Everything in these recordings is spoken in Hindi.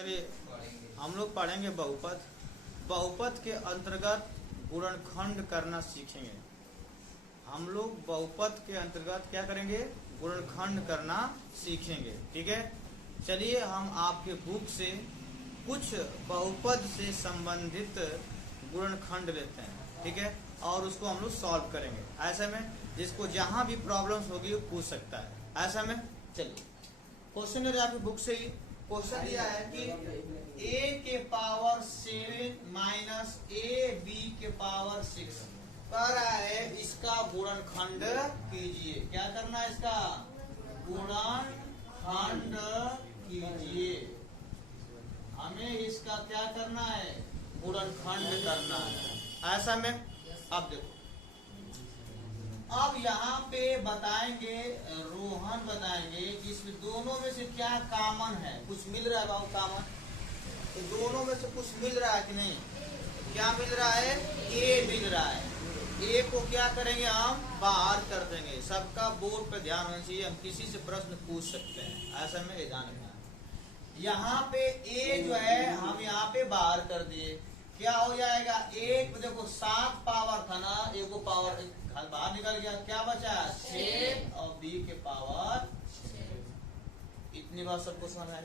चलिए हम लोग पढ़ेंगे बहुपद। बहुपद के अंतर्गत गुणनखंड करना सीखेंगे। हम लोग बहुपद के अंतर्गत क्या करेंगे? गुणनखंड करना सीखेंगे। ठीक है, चलिए हम आपके बुक से कुछ बहुपद से संबंधित गुणनखंड लेते हैं। ठीक है, और उसको हम लोग सॉल्व करेंगे। ऐसे में जिसको जहां भी प्रॉब्लम्स होगी वो पूछ सकता है। ऐसा में चलिए क्वेश्चन है आपकी बुक से ही। क्वेश्चन दिया है कि a के पावर 7 माइनस a b के पावर 6 कह रहा है, इसका गुणनखंड कीजिए। क्या करना है? इसका गुणनखंड कीजिए। हमें इसका क्या करना है? गुणनखंड करना है। ऐसा में अब देखो, अब यहाँ पे बताएंगे, रोहन बताएंगे कि इसमें दोनों में से क्या कॉमन है। कुछ मिल रहा है बाबू कॉमन? तो दोनों में से कुछ मिल रहा है कि नहीं? क्या मिल रहा है? ए मिल रहा है। ए को क्या करेंगे? हम बाहर कर देंगे। सबका बोर्ड पे ध्यान होना चाहिए, हम किसी से प्रश्न पूछ सकते हैं। ऐसा में ध्यान रखना है। यहाँ पे ए जो है हम यहाँ पे बाहर कर दिए। क्या हो जाएगा? एक देखो 7 पावर था ना, ए को पावर बाहर निकल गया। क्या बचा? 6 और बी के पावर 6। इतनी बात सबको समझ आई?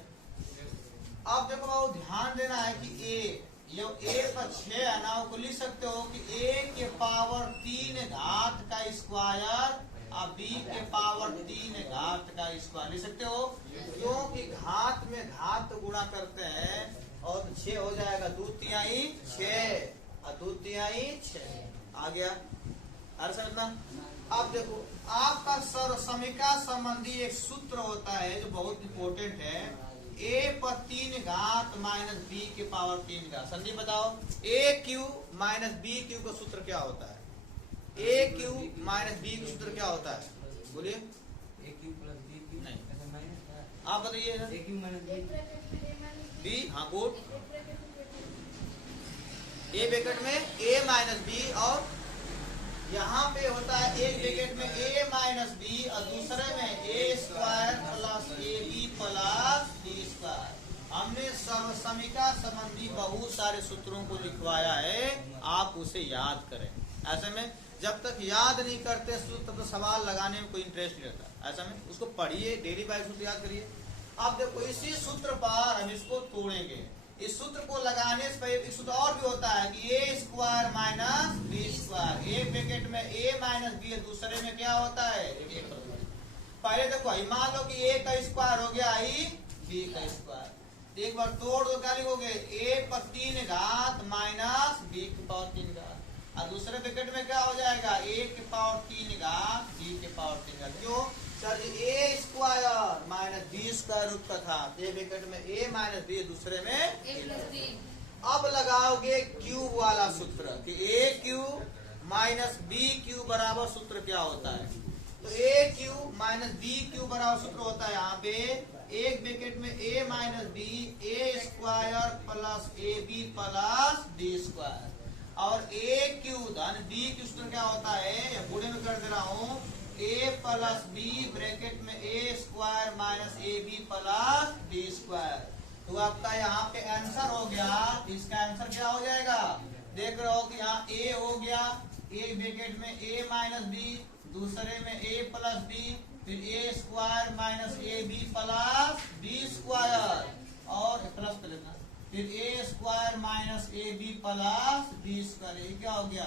अब देखो ध्यान देना है कि ए पर 6 है ना, को लिख सकते हो कि ए के पावर 3 घात का स्क्वायर और बी के पावर 3 घात का स्क्वायर लिख सकते हो, क्योंकि घात में घात गुणा करते हैं और 6 हो जाएगा 2 तिहाई 6 और 2 तिहाई 6 आ गया। अरे समझना। अब देखो आपका समीका संबंधी एक सूत्र होता है जो बहुत इंपॉर्टेंट है। a पर 3 घात माइनस बी के पावर 3 घात। संदीप बताओ, a q minus b q का सूत्र क्या होता है? a क्यू माइनस बी का सूत्र क्या होता है? बोलिए। a q plus b q नहीं, आप बताइए। a क्यू माइनस बी, हाँ गुड। a ब्रैकेट में a माइनस बी और यहाँ पे होता है एक ब्रैकेट में a माइनस बी और दूसरे में a square plus a b plus b square. हमने समीका संबंधी बहुत सारे सूत्रों को लिखवाया है, आप उसे याद करें। ऐसे में जब तक याद नहीं करते सूत्र तो सवाल लगाने में कोई इंटरेस्ट नहीं रहता। ऐसा में उसको पढ़िए, डेली बाय सूत्र याद करिए। अब देखो इसी सूत्र पर हम इसको तोड़ेंगे। इस सूत्र को लगाने से पहले एक सूत्र और भी होता है कि ए स्क्वायर माइनस बी स्क्वायर। एक ब्रैकेट में ए माइनस बी, दूसरे में क्या होता है? ए। पहले देखो मान लो कि ए का स्क्वायर हो गया आई बी का स्क्वायर। एक बार तोड़ दो, क्या लिखोगे? ए पर 3 घात माइनस बी की पावर 3 घात और दूसरे ब्रैकेट में क्या हो जाएगा? ए के पावर 3 घात बी के पावर 3 घात। क्यों सर? ए स्क्वायर माइनस बी स्क्वायर रूप का था, ए ब्रैकेट में ए माइनस बी, दूसरे में ए प्लस बी। अब लगाओगे क्यूब वाला सूत्र कि a cube minus b cube बराबर सूत्र क्या होता है? तो a cube minus b cube बराबर सूत्र होता है यहाँ पे एक ब्रैकेट में a minus b a square plus a b plus b square और ए क्यूब धन बी क्यूब सूत्र क्या होता है? गुणे में कर दे रहा हूँ, a प्लस बी ब्रैकेट में a square minus a b plus b square. तो आपका यहाँ पे आंसर हो गया। इसका आंसर क्या हो जाएगा? देख रहे हो कि यहाँ a हो गया, एक ब्रैकेट में a माइनस बी, दूसरे में a प्लस बी, फिर a square minus a b plus b square और प्लस कर लेना, फिर a square minus a b plus b square. ये क्या हो गया?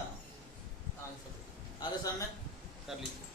आंसर। आगे सामने कर लीजिए।